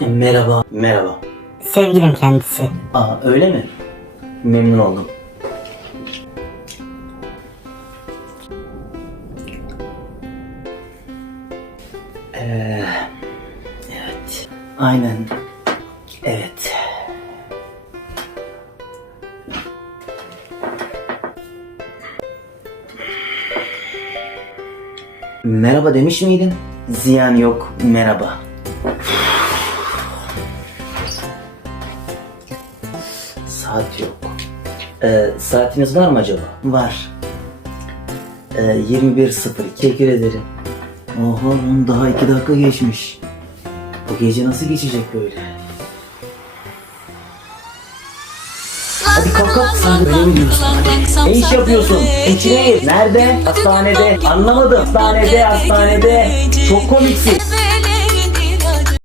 Merhaba. Merhaba. Sevgilim kendisi. Aa öyle mi? Memnun oldum. Ee, evet. Aynen. Evet. Merhaba demiş miydin? Ziyan yok. Merhaba. Saat yok. Ee, saatiniz var mı acaba? Var. Ee, 21.02. Teşekkür ederim. Oha lan daha iki dakika geçmiş. Bu gece nasıl geçecek böyle? Hadi kalk kalk sen de öyle mi diyorsun? Ne iş yapıyorsun? İçine gir. Nerede? Hastanede. Anlamadım. Hastanede, hastanede. Çok komiksin.